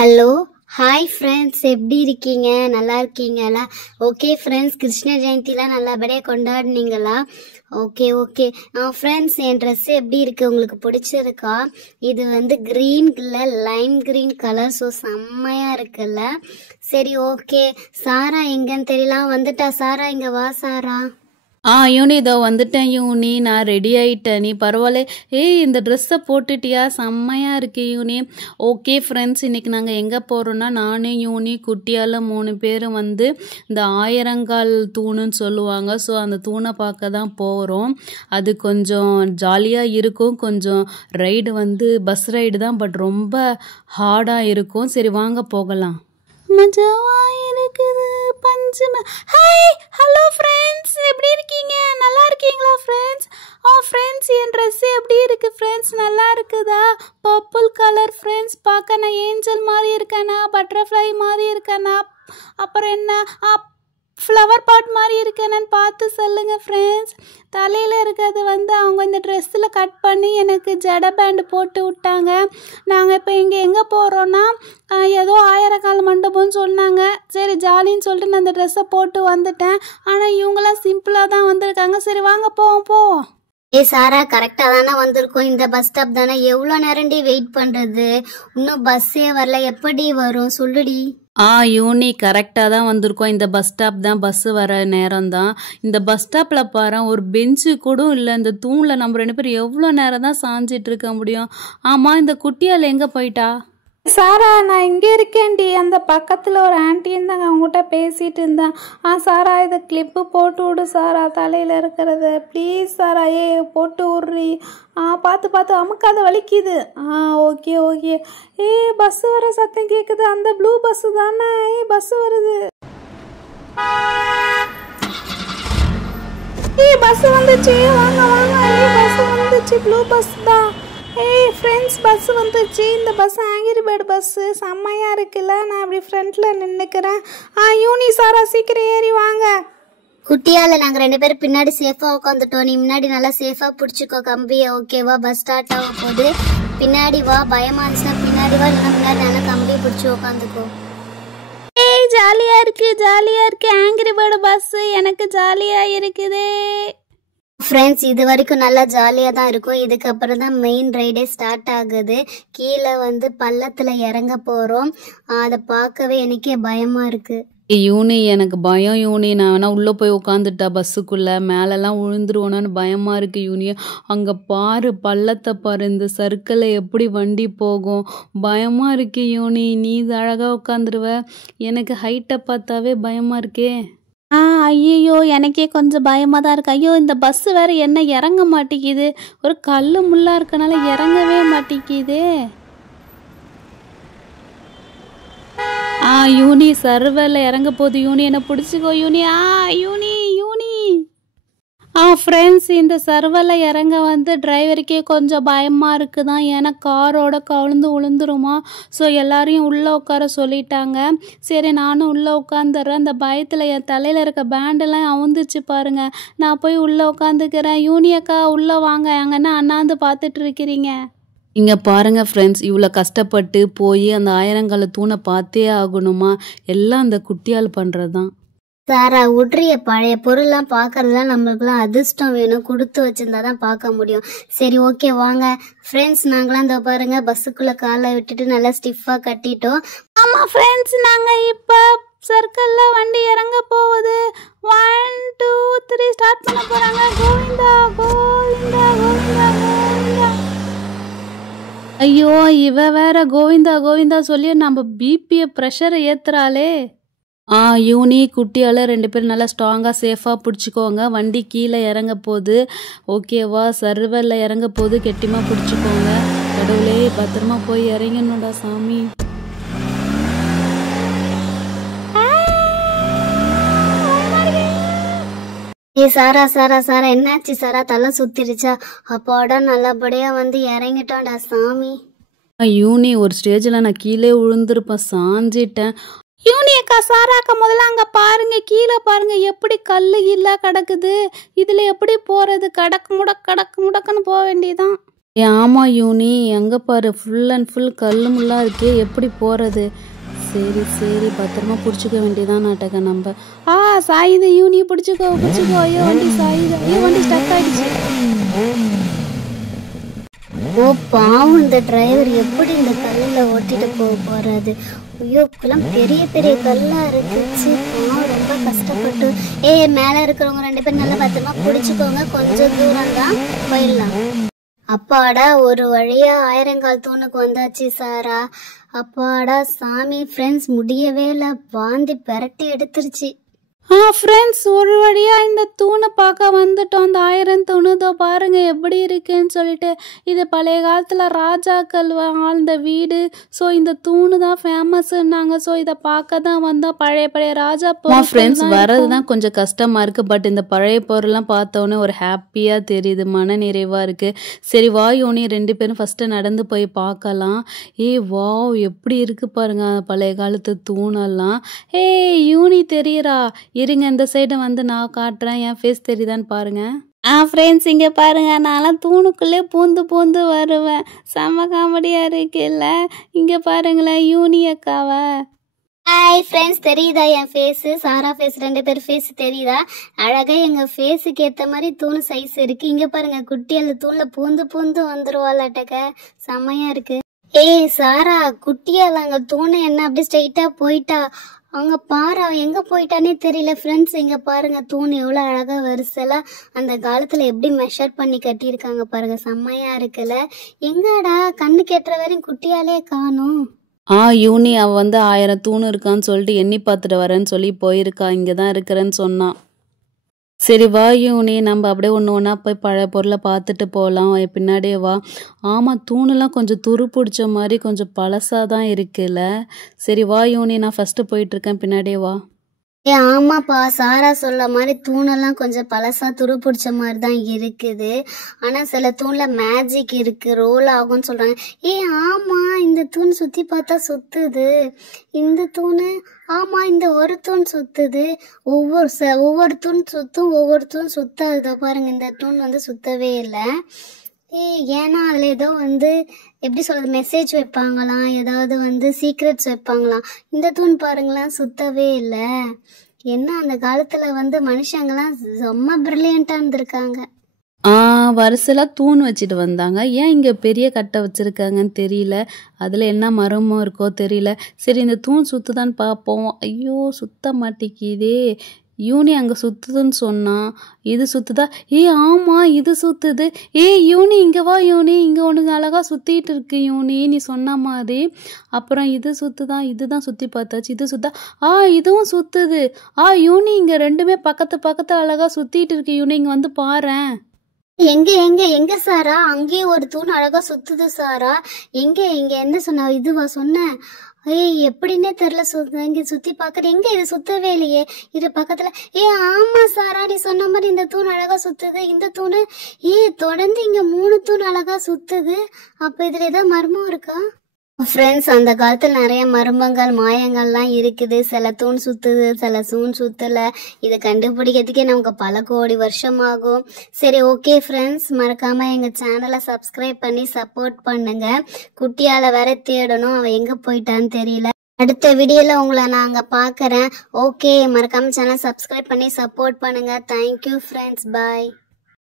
Hello hi friends, எப்படி இருக்கீங்க? நல்லா இருக்கீங்களா? ஓகே ஃப்ரெண்ட்ஸ், கிருஷ்ண ஜெயந்திலாம் நல்லபடியாக கொண்டாடினீங்களா? ஓகே ஃப்ரெண்ட்ஸ், என் ட்ரெஸ் எப்படி இருக்குது? உங்களுக்கு பிடிச்சிருக்கா? இது வந்து க்ரீனில் லைம் க்ரீன் கலர், ஸோ செம்மையாக இருக்குல்ல? சரி, ஓகே. சாரா எங்கன்னு தெரியல. வந்துட்டா சாரா? இங்கே வா சாரா. யூனி இதோ வந்துட்டேன் யூனி, நான் ரெடி ஆகிட்டேன். நீ பரவாயில்ல. இந்த ட்ரெஸ்ஸை போட்டுட்டியா? செம்மையாக இருக்கு யூனி. ஓகே ஃப்ரெண்ட்ஸ், இன்றைக்கி நாங்கள் எங்கே போகிறோன்னா, நானே யூனி குட்டியால் 3 பேரும் வந்து இந்த ஆயிரங்கால் தூணுன்னு சொல்லுவாங்க. ஸோ அந்த தூணை பார்க்க தான் போகிறோம். அது கொஞ்சம் ஜாலியாக இருக்கும். கொஞ்சம் ரைடு வந்து பஸ் ரைடு தான், பட் ரொம்ப ஹார்டாக இருக்கும். சரி வாங்க போகலாம். மஜாவா இருக்குது பஞ்சும. ஹாய், ஹலோ ஃப்ரெண்ட்ஸ், எப்படி இருக்கீங்க? நல்லா இருக்கீங்களா ஃப்ரெண்ட்ஸ்? ஃப்ரெண்ட்ஸ், என் ட்ரெஸ் எப்படி இருக்குது ஃப்ரெண்ட்ஸ்? நல்லா இருக்குதா? Purple colour friends. பார்க்க நான் ஏஞ்சல் மாதிரி இருக்கேனா? பட்டர்ஃப்ளை மாதிரி இருக்கேனா? அப்புறம் என்ன ஃப்ளவர் பாட் மாதிரி இருக்கேன்னு பார்த்து சொல்லுங்கள் ஃப்ரெண்ட்ஸ். தலையில் இருக்கிறது வந்து அவங்க இந்த ட்ரெஸ்ஸில் கட் பண்ணி எனக்கு ஜட பேண்டு போட்டு விட்டாங்க. நாங்கள் இப்போ இங்கே எங்கே போகிறோன்னா, ஏதோ ஆயிரக்கால் மண்டபம்னு சொன்னாங்க. சரி ஜாலின்னு சொல்லிட்டு நான் அந்த ட்ரெஸ்ஸை போட்டு வந்துட்டேன். ஆனால் இவங்களாம் சிம்பிளாக தான் வந்திருக்காங்க. சரி வாங்க போவோம். சாரா, கரெக்டாக தானே வந்திருக்கோம். இந்த பஸ் ஸ்டாப் தானே? எவ்வளோ நேரம்டி வெயிட் பண்ணுறது? இன்னும் பஸ்ஸே வரல. எப்படி வரும் சொல்லுடி. யூனி கரெக்டாக தான் வந்திருக்கோம். இந்த பஸ் ஸ்டாப் தான், பஸ்ஸு வர நேரம் தான். இந்த பஸ் ஸ்டாப்பில் பாரு, ஒரு பெஞ்சு கூட இல்லை. இந்த தூணில் நம்ம 2 பேர் எவ்வளோ நேரம் தான் சாஞ்சிட்டு இருக்க முடியும்? ஆமாம், இந்த குட்டியால் எங்கே போயிட்டா? சாரா, நான் இங்கே இருக்கேன்டி. அந்த பக்கத்தில் ஒரு ஆன்ட்டி இருந்தாங்க, அவங்ககிட்ட பேசிகிட்டு இருந்தேன். சாரா, இதை கிளிப்பு போட்டு விடு சாரா, தலையில் இருக்கிறது ப்ளீஸ் சாரா. போட்டு விட்றி. பார்த்து அமுக்காத, வலிக்குது. ஓகே. பஸ்ஸு வர சத்தம் கேட்குது. அந்த ப்ளூ பஸ்ஸு தானே? பஸ்ஸு வருது. பஸ்ஸு வந்துச்சு, வாங்க. பஸ்ஸு வந்துச்சு, ப்ளூ பஸ் தான். ஃப்ரெண்ட்ஸ், பஸ் வந்துச்சு. இந்த பஸ் ஆங்கிரி பேர்டு பஸ்ஸு செம்மையாக இருக்குல்ல? நான் அப்படி ஃப்ரண்ட்டில் நின்றுக்கிறேன். யூனி சாரா, சீக்கிரம் ஏறி வாங்க. குட்டியால் நாங்கள் 2 பேரும் பின்னாடி சேஃபாக உட்காந்துட்டோம். நீ முன்னாடி நல்லா சேஃபாக பிடிச்சிக்கோ கம்பியை. ஓகேவா? பஸ் ஸ்டார்ட் ஆக போகுது. பின்னாடி வா. பயமாக இருந்துச்சுன்னா பின்னாடி வா, இல்லைன்னா முன்னாடி நல்லா கம்பியை பிடிச்சி உட்காந்துக்கோ. ஜாலியாக இருக்குது ஆங்கிரி பேர்டு பஸ்ஸு. எனக்கு ஜாலியாக இருக்குது. ஃப்ரெண்ட்ஸ், இது வரைக்கும் நல்லா ஜாலியாக தான் இருக்கும். இதுக்கப்புறம் தான் மெயின் ரைடே ஸ்டார்ட் ஆகுது. கீழே வந்து பள்ளத்தில் இறங்க போகிறோம். அதை பார்க்கவே எனக்கே பயமாக இருக்குது. யூனி, எனக்கு பயம் யூனி. நான் வேணா உள்ளே போய் உட்காந்துட்டா பஸ்ஸுக்குள்ளே, மேலெல்லாம் விழுந்துருவோன்னு பயமாக இருக்குது யூனி. அங்கே பாரு, பள்ளத்தை பாரு, இந்த சர்க்கிளில் எப்படி வண்டி போகும். பயமாக இருக்கு யூனி. நீ அழகாக உட்காந்துருவ, எனக்கு ஹைட்டை பார்த்தாவே பயமாக இருக்கே. ஐயோ, எனக்கே கொஞ்சம் பயமாக தான் இருக்கு. ஐயோ, இந்த பஸ்ஸு வேறு என்ன இறங்க மாட்டேங்குது. ஒரு கல் முள்ளாக இருக்கனால இறங்கவே மாட்டேங்குது. யூனி, சர்வரில் இறங்க போகுது யூனி. என்னை பிடிச்சிக்கோ யூனி. யூனி. ஃப்ரெண்ட்ஸ், இந்த சர்வரில் இறங்க வந்து டிரைவருக்கே கொஞ்சம் பயமாக இருக்குதான். ஏன்னா காரோட கவுழ்ந்து விழுந்துருமா. ஸோ எல்லாரையும் உள்ளே உட்கார சொல்லிட்டாங்க. சரி, நானும் உள்ளே உட்காந்துடுறேன். அந்த பயத்தில் என் தலையில் இருக்க பேண்டெல்லாம் அவுந்துச்சு பாருங்க. நான் போய் உள்ளே உட்காந்துக்கிறேன். யூனி அக்கா, உள்ளே வாங்க. அங்கன்னா அண்ணாந்து பார்த்துட்டு இருக்கிறீங்க. இங்கே பாருங்கள் ஃப்ரெண்ட்ஸ், இவ்வளோ கஷ்டப்பட்டு போய் அந்த ஆயிரங்கால தூணை பார்த்தே ஆகணுமா? எல்லாம் அந்த குட்டியால் பண்ணுறது தான். சாரா, உட்ரிய பழைய பொருள்லாம் பார்க்கறதுலாம் நம்மளுக்குலாம் அதிர்ஷ்டம் வேணும். கொடுத்து வச்சிருந்தா தான் பார்க்க முடியும். சரி, ஓகே வாங்க ஃப்ரெண்ட்ஸ். நாங்களாம் இந்த பாருங்க பஸ்ஸுக்குள்ளே காலை விட்டுட்டு நல்லா ஸ்டிஃபாக கட்டிட்டோம். ஆமாம் ஃப்ரெண்ட்ஸ், நாங்கள் இப்போ சர்க்கிளில் வண்டி இறங்க போகுது. 1 2 3 ஸ்டார்ட் பண்ண போகிறாங்க. கோவிந்தா. ஐயோ, இவ வேற கோவிந்தா சொல்லி நம்ம பிபியை ப்ரெஷரை ஏற்றுறாளே. யூனி குட்டியால் 2 பேரும் நல்லா ஸ்ட்ராங்காக சேஃபாக பிடிச்சிக்கோங்க. வண்டி கீழே இறங்க போகுது. ஓகேவா? சர்வரில் இறங்க போகுது. கெட்டிமாக பிடிச்சிக்கோங்க. கடவுளே, பத்திரமா போய் இறங்கணும்டா சாமி. சாரா, என்னாச்சு சாரா? தலை சுத்திருச்சா? அப்பாடா, நல்லபடியாக வந்து இறங்கிட்டோம்டா சாமி. யூனி, ஒரு ஸ்டேஜில் நான் கீழே விழுந்திருப்பேன், சாஞ்சிட்டேன். யூனி அக்கா, சாரா அக்கா, முதல்ல அங்கே பாருங்க, கீழே பாருங்க, எப்படி கல்லு இல்லா கிடக்குது. இதில் எப்படி போகிறது? கடக்கு முடக்குன்னு போக வேண்டியதான். ஆமா யூனி, எங்க பாரு ஃபுல் அண்ட் ஃபுல் கல்லு முள்ளா இருக்கே, எப்படி போறது? சரி சரி, பத்திரமா பிடிச்சிக்க வேண்டியதான் நாட்டக நம்ம. சாயுது யூனி, பிடிச்சிக்கோ. ஐயோ வண்டி சாயுது, ஐயோ வண்டி ஸ்டக் ஆயிடுச்சு. ஓ பாவம், இந்த டிரைவர் எப்படி இந்த கல்லுல ஓட்டிட்டு போறாரு? ஐயோ, இப்பெல்லாம் பெரிய பெரிய கல்லா இருக்குச்சு. ரொம்ப கஷ்டப்பட்டு. மேல இருக்கிறவங்க 2 பேரும் நல்லா பத்திரமா பிடிச்சிக்கோங்க. கொஞ்சம் தூரம் தான், போயிடலாம். அப்பாடா, ஒரு வழியா 1000 கால் தூணுக்கு வந்தாச்சு சாரா. அப்பாடா சாமி. ஃப்ரெண்ட்ஸ், முடியவே இல்லை, வாந்தி பெரட்டி எடுத்துருச்சு. ஃப்ரெண்ட்ஸ், ஒரு வழியா இந்த தூணை பார்க்க வந்துட்டோம். அந்த 1000 தூணு இதோ பாருங்க எப்படி இருக்குன்னு சொல்லிட்டு. இது பழைய காலத்துல ராஜாக்கள் வாழ்ந்த வீடு. ஸோ இந்த தூணு தான் ஃபேமஸ்ன்னாங்க. ஸோ இதை பார்க்க தான் வந்தோம். பழைய ராஜா ஃப்ரெண்ட்ஸ், வரதுதான் கொஞ்சம் கஷ்டமா இருக்கு. பட் இந்த பழைய பொருள்லாம் பார்த்தோன்னே ஒரு ஹாப்பியா தெரியுது, மன நிறைவா இருக்கு. சரி வா யூனி, 2 பேரும் ஃபர்ஸ்ட் நடந்து போய் பார்க்கலாம். வாவ், எப்படி இருக்கு பாருங்க பழைய காலத்து தூணெல்லாம். யூனி தெரியுறா? இருங்க, இந்த சைடு வந்து நான் காட்டுறேன், என் ஃபேஸ் தெரியுதான்னு பாருங்க. ஃப்ரெண்ட்ஸ், இங்கே பாருங்க, நான்லாம் தூணுக்குள்ளே பூந்து வருவேன். செம்ம காமெடியா இருக்குல்ல? இங்கே பாருங்களேன் யூனி அக்காவை. ஹாய் ஃப்ரெண்ட்ஸ், தெரியுதா என் ஃபேஸு? சாரா ஃபேஸ், 2 பேர் ஃபேஸ் தெரியுதா? அழகா எங்கள் ஃபேஸுக்கு ஏற்ற மாதிரி தூணு சைஸ் இருக்கு. இங்கே பாருங்க, குட்டி அந்த தூணில் பூந்து வந்துருவாளாட்டக்க. செம்மையா இருக்கு. சாரா, குட்டியால் அங்கே தூணு என்ன அப்படி ஸ்ட்ரைட்டாக போயிட்டா? அங்க பாரு, அவன் எங்க போயிட்டானே தெரியல. ஃப்ரெண்ட்ஸ், இங்க பாருங்க, தூண் எவ்வளவு அழகா வரிசலா அந்த காலத்துல எப்படி மெஷர் பண்ணி கட்டியிருக்காங்க பாருங்க. செம்மையா இருக்குல்ல? எங்கடா கண்ணு கெட்டுற வரையும் குட்டியாலே காணும். யூனி, அவ வந்து 1000 தூணு இருக்கான்னு சொல்லிட்டு எண்ணி பார்த்துட்டு வரேன்னு சொல்லி போயிருக்கா. இங்கதான் இருக்கிறேன்னு சொன்னான். சரி வா யூனி, நம்ம அப்படியே ஒன்றா போய் பழைய பொருளை பார்த்துட்டு போகலாம். பின்னாடியே வா. ஆமாம், தூணெல்லாம் கொஞ்சம் துரு பிடிச்ச மாதிரி கொஞ்சம் பழசாக தான் இருக்குல்ல? சரி வா யூனி, நான் ஃபஸ்ட்டு போயிட்டுருக்கேன், பின்னாடியே வா. ஆமாப்பா, சாரா சொல்ல மாதிரி தூணெல்லாம் கொஞ்சம் பழசா துரு பிடிச்ச மாதிரி தான் இருக்குது. ஆனா சில தூண்ல மேஜிக் இருக்கு, ரோல் ஆகும்னு சொல்றாங்க. ஆமா, இந்த தூண் சுத்தி பார்த்தா சுத்துது. இந்த தூணு, ஆமா இந்த ஒரு தூண் சுத்துது. ஒவ்வொரு தூண் சுத்தும், ஒவ்வொரு தூண் சுத்தாது. பாருங்க, இந்த தூண் வந்து சுத்தவே இல்லை. ஏன்னா அதுல ஏதோ வந்து எப்படி சொல்றது, மெசேஜ் வைப்பாங்களாம், ஏதாவது வந்து சீக்ரெட்ஸ் வைப்பாங்களாம். இந்த தூண் பாருங்களேன், சுத்தவே இல்லை. என்ன அந்த காலத்துல வந்து மனுஷங்கெல்லாம் ரொம்ப பிரில்லியண்டா இருந்திருக்காங்க. வரிசையில் தூண் வச்சுட்டு வந்தாங்க. ஏன் இங்கே பெரிய கட்டை வச்சுருக்காங்கன்னு தெரியல. அதில் என்ன மரமும் இருக்கோ தெரியல. சரி, இந்த தூண் சுற்றுதான்னு பார்ப்போம். ஐயோ, சுத்த மாட்டேங்குதே. யூனி அங்கே சுற்றுதுன்னு சொன்னான். இது சுற்றுதா? ஆமாம், இது சுற்றுது. யூனி இங்கே வா யூனி, இங்கே ஒன்று அழகாக சுற்றிட்டு இருக்கு யூனி, நீ சொன்ன மாதிரி. அப்புறம் இது சுற்றுதான், இதுதான் சுற்றி பார்த்தாச்சு. இது சுத்தா? இதுவும் சுற்றுது. யூனி, இங்கே 2மே பக்கத்து அழகாக சுற்றிட்டு இருக்கு யூனி, இங்கே வந்து பாரேன். எங்க சாரா? அங்கேயே ஒரு தூண் அழகா சுத்துது சாரா. எங்க என்ன சொன்ன? இதுவா சொன்ன? எப்படின்னே தெரியல. இங்க சுத்தி பாக்குறேன். எங்க இது சுத்தவே இல்லையே. இது பக்கத்துல. ஆமா சாரா, நீ சொன்ன மாதிரி இந்த தூண் அழகா சுத்துது. இந்த தூணு தொடர்ந்து இங்க 3 தூண் அழகா சுத்துது. அப்ப இதுல ஏதாவது மர்மம் இருக்கா? ஃப்ரெண்ட்ஸ், அந்த காலத்துல நிறைய மர்மங்கள் மாயங்கள்லாம் இருக்குது. சில தூண் சுத்துது, சில தூண் சுத்தல. இதை கண்டுபிடிக்கிறதுக்கே நமக்கு பல கோடி வருஷம் ஆகும். சரி, ஓகே ஃப்ரெண்ட்ஸ், மறக்காம எங்க சேனலை சப்ஸ்கிரைப் பண்ணி சப்போர்ட் பண்ணுங்க. குட்டியால வேற தேடணும், அவன் எங்க போயிட்டான்னு தெரியல. அடுத்த வீடியோல உங்களை நாங்க பாக்குறேன். ஓகே, மறக்காம சேனல் சப்ஸ்கிரைப் பண்ணி சப்போர்ட் பண்ணுங்க. தேங்க்யூ ஃப்ரெண்ட்ஸ், பாய்.